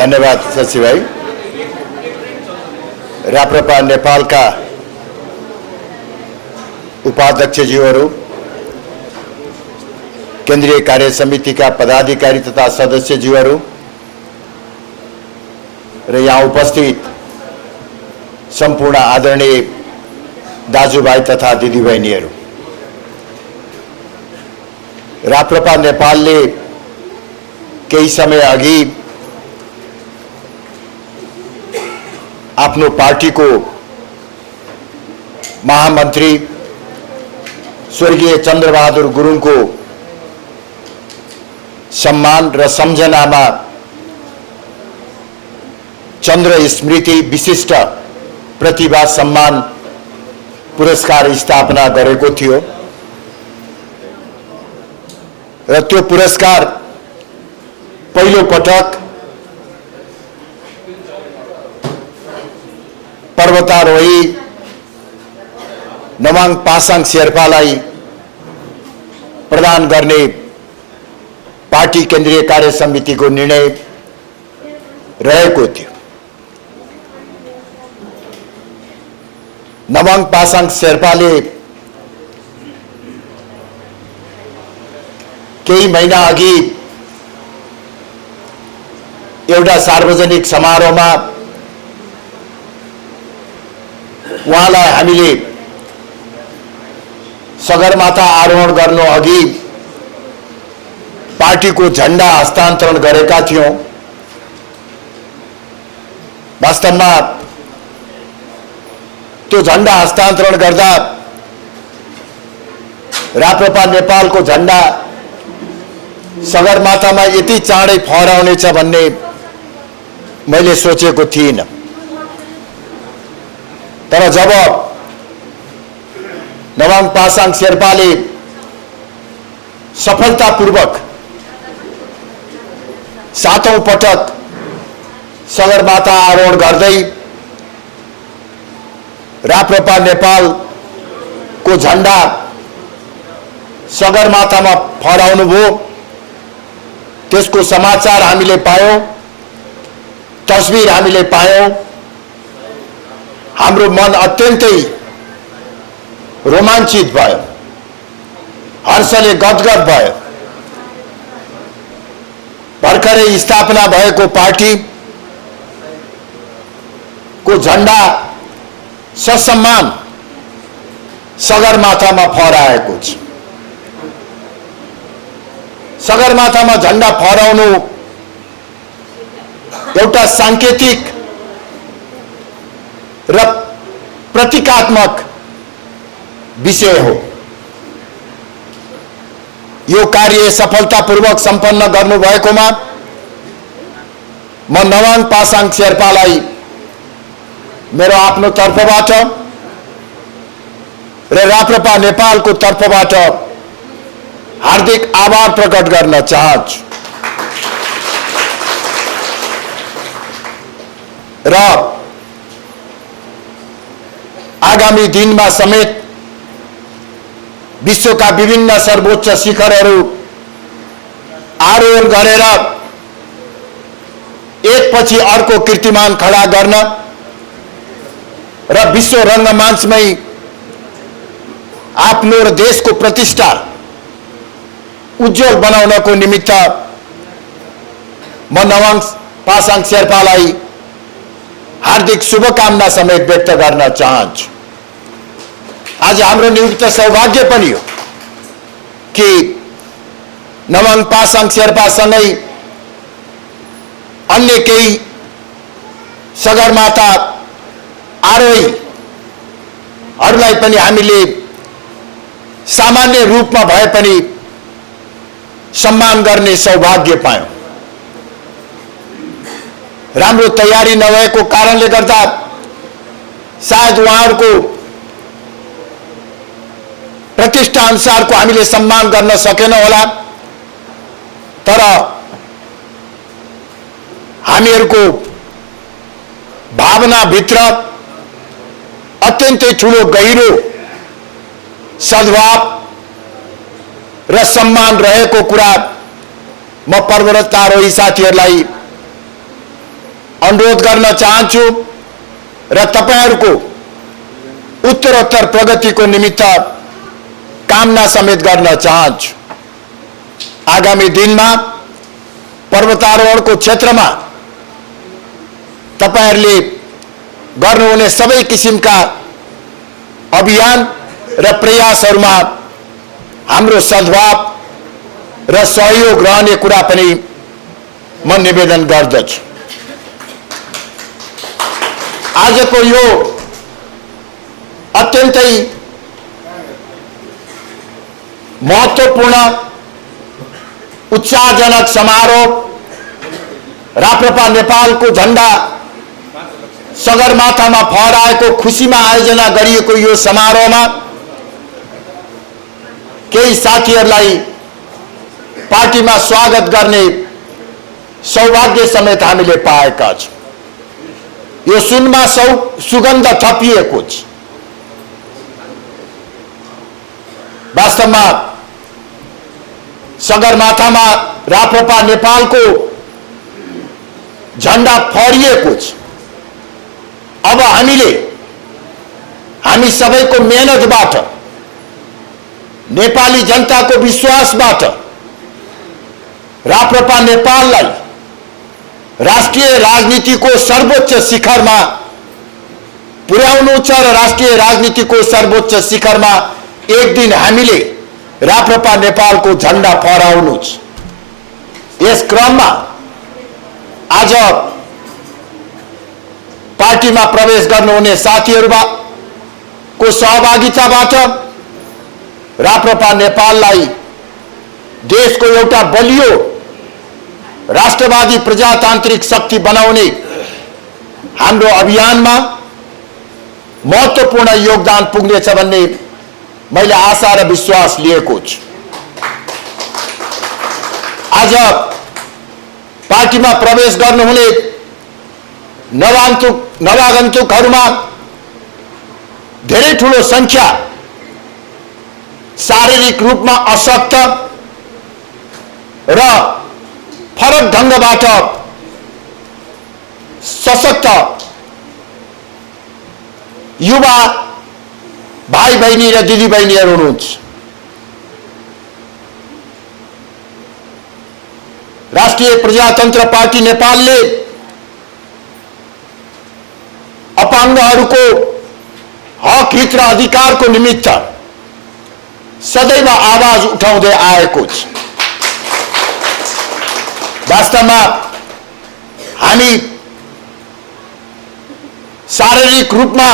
धन्यवाद शशि भाई। राप्रपा नेपालका उपाध्यक्षज्यूहरू, केन्द्रीय कार्य समितिका पदाधिकारी तथा सदस्यज्यूहरू र यहाँ उपस्थित सम्पूर्ण आदरणीय दाजुभाइ तथा दिदीबहिनीहरू, राप्रपा नेपालले केही समय अघि आफ्नो पार्टीको महामन्त्री स्वर्गीय चन्द्रबहादुर गुरुङको सम्मान र सम्झनामा चन्द्र स्मृति विशिष्ट प्रतिभा सम्मान पुरस्कार स्थापना गरेको थियो र त्यो पुरस्कार पहिलो पटक पर्वतारोही नवाङ पासाङ शेर्पालाई प्रदान गर्ने पार्टी केन्द्रीय कार्य समितिको निर्णय रहेको थियो। नवाङ पासाङ शेर्पाले केही महिना अघि एउटा सार्वजनिक समारोहमा उहाँलाई हामीले सगरमाथा आरोहण गर्नु अघि पार्टीको झण्डा हस्तान्तरण गरेका थियौं। वास्तवमा त्यो झण्डा हस्तान्तरण गर्दा राप्रपा नेपालको झण्डा सगरमाथामा यति चाँडै फहराउनेछ भन्ने मैले सोचेको थिइनँ। तर जब नवाङ पासाङ शेर्पाले सफलतापूर्वक 7औं पटक सगरमाथा आरोहण गर्दै राप्रपा नेपालको झण्डा सगरमाथामा फहराउनुभयो, त्यसको समाचार हामीले पायौं, तस्बिर हामीले पायौं। हाम्रो मन अत्यन्तै रोमाञ्चित भयो, हर्षले गदगद भयो। भर्खरै स्थापना भएको पार्टी को झण्डा ससम्मान सगरमाथामा फहराएको छ। सगरमाथामा झण्डा फहराउनु एउटा सांकेतिक र प्रतीकात्मक विषय हो। यो कार्य सफलतापूर्वक सम्पन्न गर्नुभएकोमा म नवाङ पासाङ शेर्पालाई मेरो आफ्नो तर्फबाट र राप्रपा नेपालको तर्फबाट हार्दिक आभार प्रकट गर्न चाहन्छु। र आगामी दिनमा समेत विश्वका विभिन्न सर्वोच्च शिखरहरू आरोहण गरेर एकपछि अर्को कीर्तिमान खडा गर्न र विश्व रंगमञ्चमै आफ्नो र देशको प्रतिष्ठा उज्जवल बनाउनको निमित्त म नवाङ पासाङ शेर्पालाई हार्दिक शुभकामना समेत व्यक्त गर्न चाहन्छु। आज हाम्रो नियुक्त सौभाग्य पनि हो कि नवाङ पासाङ शेर्पासँगै अन्य केही सगरमाथा आरोहीहरूलाई पनि हामीले सामान्य रूपमा भए पनि सम्मान गर्ने सौभाग्य पायौं। राम्रो तयारी नभएको कारणले गर्दा सायद उहाँहरूको प्रतिष्ठा अनुसारको हामीले सम्मान गर्न सकेनौं होला, तर हामीहरूको भावना भित्र अत्यन्तै ठूलो गहिरो सद्भाव र सम्मान रहेको कुरा म पर्वतारोही साथीहरूलाई अनुरोध गर्न चाहन्छु र तपाईहरुको उत्तरोत्तर प्रगतिको निमित्त कामना समेत गर्न चाहन्छु। आगामी दिनमा पर्वतारोहणको क्षेत्रमा तपाईहरुले गर्नुहुने सबै किसिमका अभियान र प्रयासहरुमा हाम्रो सद्भाव र सहयोग रहने कुरा पनि म निवेदन गर्दछु। आजको यो अत्यन्तै महत्त्वपूर्ण उत्साहजनक समारोह राप्रपा नेपालको झण्डा सगरमाथामा फहराएको खुशीमा आयोजना गरिएको यो समारोहमा केही साथीहरूलाई पार्टीमा स्वागत गर्ने सौभाग्य समेत हामीले पाएका छौं। यो सुनमा सुगन्ध थपिएको छ। वास्तवमा सगरमाथामा राप्रपा नेपालको झण्डा फहरिएको छ। अब हामी सबैको मेहनतबाट, नेपाली जनताको विश्वासबाट राप्रपा नेपाललाई राष्ट्रिय राजनीतिको सर्वोच्च शिखरमा पुर्याउनु छ र राष्ट्रिय राजनीतिको सर्वोच्च शिखरमा एक दिन हामीले राप्रपा नेपालको झण्डा फहराउनु छ। यस क्रममा आज पार्टीमा प्रवेश गर्नुहुने साथीहरुको सहभागिताबाट राप्रपा नेपाललाई देशको एउटा बलियो राष्ट्रवादी प्रजातान्त्रिक शक्ति बनाउने हाम्रो अभियानमा महत्त्वपूर्ण योगदान पुग्नेछ भन्ने मैले आशा र विश्वास लिएको छु। आज पार्टीमा प्रवेश गर्नुहुने नवागन्तुकहरुमा धेरै ठूलो संख्या शारीरिक रूपमा अशक्त र फरक ढंगबाट सशक्त युवा भाइ बहिनी र दिदी बहिनीहरु हुनुहुन्छ। राष्ट्रिय प्रजातन्त्र पार्टी नेपालले अपाङ्गहरुको हक हित र अधिकारको निमित्त सदैव आवाज उठाउँदै आएको छ। वास्तवमा हामी शारीरिक रूपमा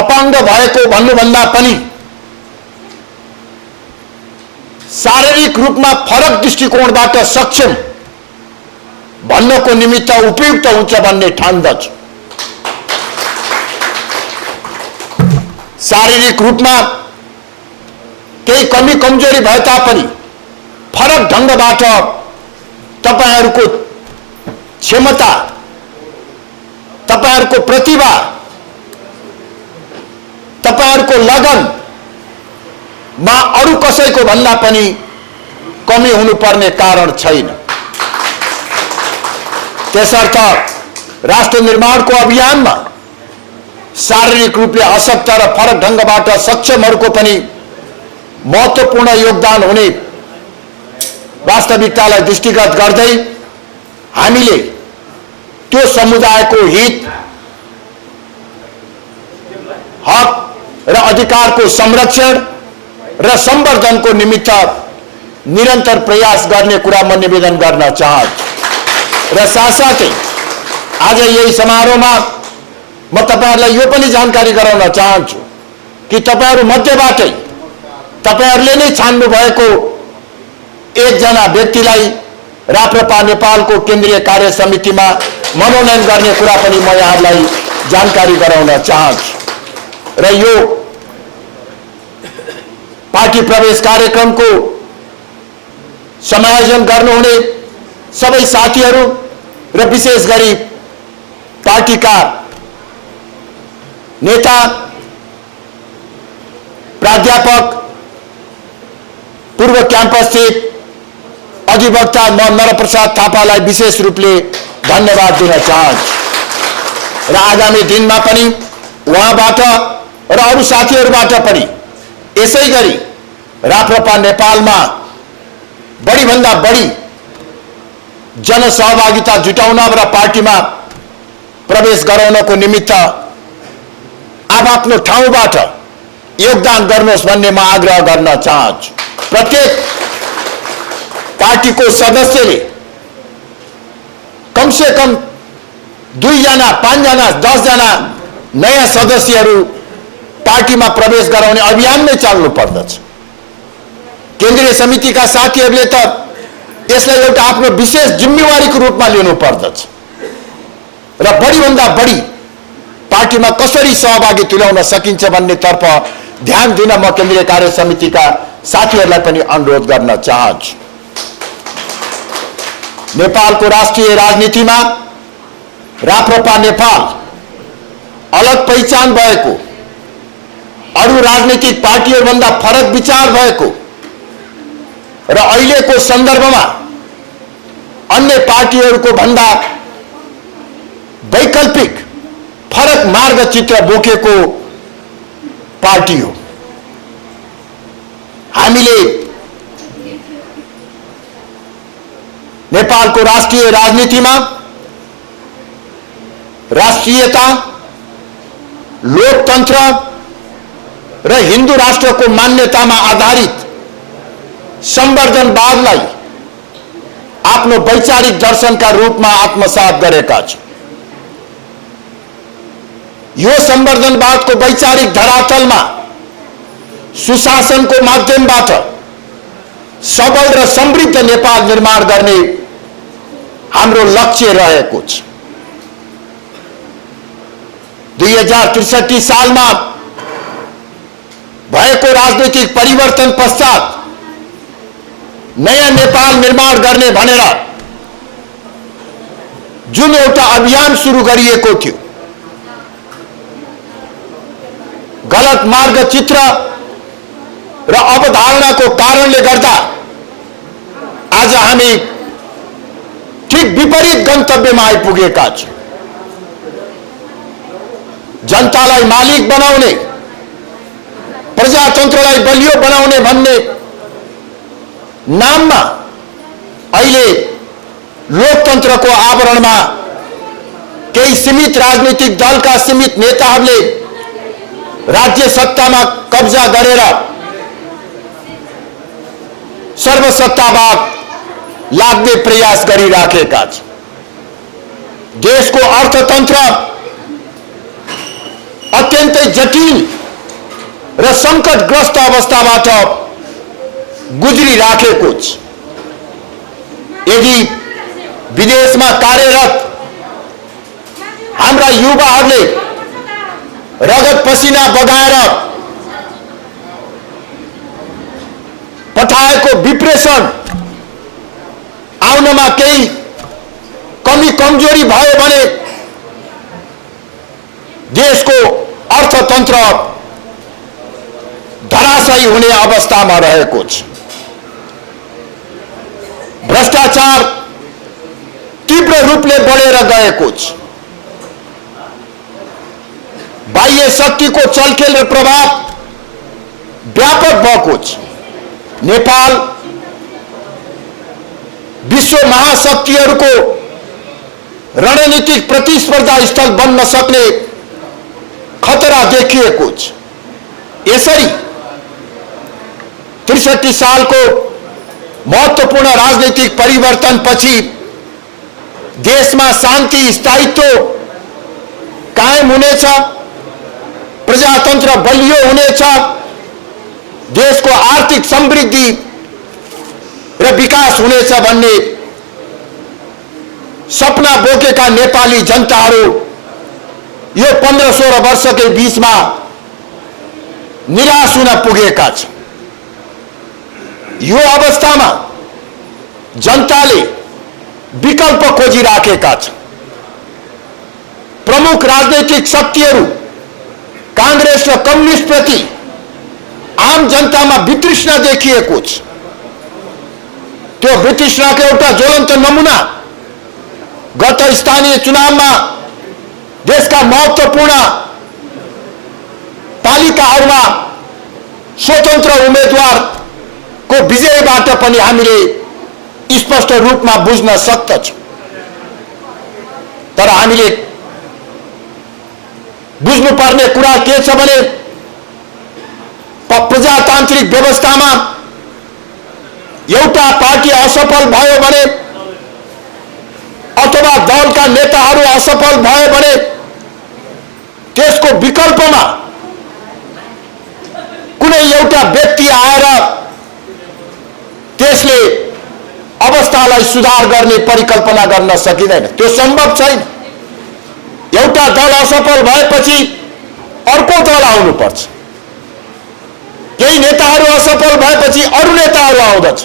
अपाङ्ग भएको भन्नुभन्दा पनि शारीरिक रूपमा फरक दृष्टिकोणबाट सक्षम भन्नको निमित्त उपयुक्त हुन्छ भन्ने ठान्दछु। शारीरिक रूपमा केही कमी कमजोरी भए तापनि फरक ढंगबाट तपाईहरुको क्षमता, तपाईहरुको प्रतिभा, तपाईहरुको लगन मा अरु कसैको भन्दा पनि कमी हुनुपर्ने कारण छैन। त्यसर्थ राष्ट्र निर्माणको अभियानमा शारीरिक रूपले अशक्त र फरक ढंगबाट सक्षमहरुको पनि महत्त्वपूर्ण योगदान हुने वास्तविकतालाई दृष्टिगत गर्दै हामीले त्यो समुदायको हित, हक र अधिकारको संरक्षण र संवर्धनको निमित्त निरन्तर प्रयास गर्ने कुरा म निवेदन गर्न चाहन्छु। र साथसाथै आज यही समारोहमा म तपाईहरुलाई यो पनि जानकारी गराउन चाहन्छु कि तपाईहरु मध्येबाटै तपाईहरुले नै छान्नु भएको एकजना व्यक्तिलाई राप्रपा नेपालको केन्द्रीय कार्य समितिमा मनोनयन गर्ने कुरा पनि म यहाँलाई जानकारी गराउन चाहन्छु। र यो पार्टी प्रवेश कार्यक्रमको समायोजन गर्नुहुने सबै साथीहरु र विशेष गरी पार्टीका नेता, प्राध्यापक, पूर्व क्याम्पस चिफ अधिवक्ता म नरप्रसाद थापालाई विशेष रूपले धन्यवाद दिन चाहन्छु र आगामी दिनमा पनि उहाँबाट र अरू साथीहरूबाट पनि यसै गरी राप्रपा नेपालमा बढीभन्दा बढी जनसहभागिता जुटाउन र पार्टीमा प्रवेश गराउनको निमित्त आफ्नो ठाउँबाट योगदान गर्नुहोस् भन्ने म आग्रह गर्न चाहन्छु। प्रत्येक पार्टीको सदस्यले कम से कम 2 जना 5 जना 10 जना नयाँ सदस्यहरू पार्टीमा प्रवेश गराउने अभियानमै चाल्नु पर्दछ। केन्द्रीय समितिका साथीहरूले त यसलाई एउटा आफ्नो विशेष जिम्मेवारीको रूपमा लिनु पर्दछ र बढीभन्दा बढी पार्टीमा कसरी सहभागी तुल्याउन सकिन्छ भन्नेतर्फ ध्यान दिन म केन्द्रीय कार्य समितिका साथीहरूलाई पनि अनुरोध गर्न चाहन्छु। नेपालको राष्ट्रिय राजनीतिमा राप्रपा नेपाल अलग पहिचान भएको, अरू राजनीतिक पार्टीहरूभन्दा फरक विचार भएको र अहिलेको सन्दर्भमा अन्य पार्टीहरूको भन्दा वैकल्पिक फरक मार्गचित्र बोकेको पार्टी हो। हामीले नेपालको राष्ट्रिय राजनीतिमा राष्ट्रियता, लोकतन्त्र र हिन्दू राष्ट्रको मान्यतामा आधारित संवर्धनवादलाई आफ्नो वैचारिक दर्शनका रूपमा आत्मसात गरेका छौं। यो संवर्धनवादको वैचारिक धरातलमा सुशासनको माध्यमबाट सबल र समृद्ध नेपाल निर्माण गर्ने हाम्रो लक्ष्य रहेको छ। 2063 सालमा भएको राजनीतिक परिवर्तन पश्चात नयाँ नेपाल निर्माण गर्ने भनेर जुन एउटा अभियान सुरु गरिएको थियो, गलत मार्गचित्र र अवधारणाको कारणले गर्दा आज हामी ठीक विपरीत गन्तव्यमा आइपुगेका छौं। जनतालाई मालिक बनाउने, प्रजातन्त्रलाई बलियो बनाउने भन्ने नाममा अहिले लोकतन्त्रको आवरणमा केही सीमित राजनीतिक दलका सीमित नेताहरूले राज्य सत्तामा कब्जा गरेर सर्वसत्तावाद लाग्ने प्रयास गरिराखेका छन्। देशको अर्थतन्त्र अत्यन्तै जटिल र संकटग्रस्त अवस्थाबाट गुज्रिराखेको छ। यदि विदेशमा कार्यरत हाम्रा युवाहरूले रगत पसिना बगाएर पठाएको विप्रेषण आउनमा केही कमी कमजोरी भयो भने देशको अर्थतन्त्र धराशायी हुने अवस्थामा रहेको छ। भ्रष्टाचार तीव्र रूपले बढेर गएको छ। बाह्य शक्तिको चलखेल र प्रभाव व्यापक भएको छ। नेपाल विश्व महाशक्तिहरूको रणनीतिक प्रतिस्पर्धा स्थल बन्न सक्ने खतरा देखिएको छ। यसरी 63 सालको महत्त्वपूर्ण राजनीतिक परिवर्तन पछि देशमा शान्ति, स्थायित्व कायम हुनेछ, प्रजातन्त्र बलियो हुनेछ, देशको आर्थिक समृद्धि र विकास हुनेछ भन्ने सपना बोकेका नेपाली जनताहरू यो 15-16 वर्षकै बीचमा निराश हुन पुगेका छन्। यो अवस्थामा जनताले विकल्प खोजिराखेका छन्। प्रमुख राजनैतिक शक्तिहरू कांग्रेस र कम्युनिस्ट प्रति आम जनतामा वितृष्णा देखिएको छ। त्यो वितृष्णाको एउटा ज्वलन्त नमुना गत स्थानीय चुनावमा देशका महत्त्वपूर्ण पालिकाहरूमा स्वतन्त्र उम्मेदवारको विजयबाट पनि हामीले स्पष्ट रूपमा बुझ्न सक्दछौँ। तर हामीले बुझ्नुपर्ने कुरा के छ भने प्रजातान्त्रिक व्यवस्थामा एउटा पार्टी असफल भयो भने अथवा दलका नेताहरू असफल भयो भने त्यसको विकल्पमा कुनै एउटा व्यक्ति आएर त्यसले अवस्थालाई सुधार गर्ने परिकल्पना गर्न सकिँदैन। त्यो सम्भव छैन। एउटा दल असफल भएपछि अर्को दल आउनुपर्छ। केही नेताहरू असफल भएपछि अरू नेताहरू आउँदछ।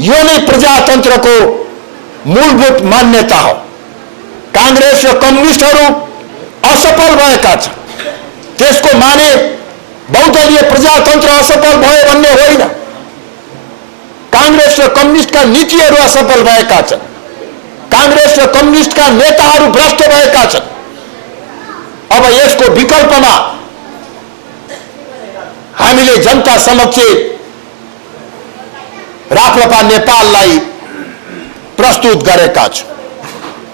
यो नै प्रजातन्त्रको मूलभूत मान्यता हो। कांग्रेस र कम्युनिस्टहरू असफल भएका छन्। त्यसको माने बहुदलीय प्रजातन्त्र असफल भयो भन्ने होइन। कांग्रेस र कम्युनिस्टका नीतिहरू असफल भएका छन्। कांग्रेस र कम्युनिस्टका नेताहरू भ्रष्ट भएका छन्। अब यसको विकल्पमा हामीले जनता समक्ष राप्रपा नेपाललाई प्रस्तुत गरेका छौं।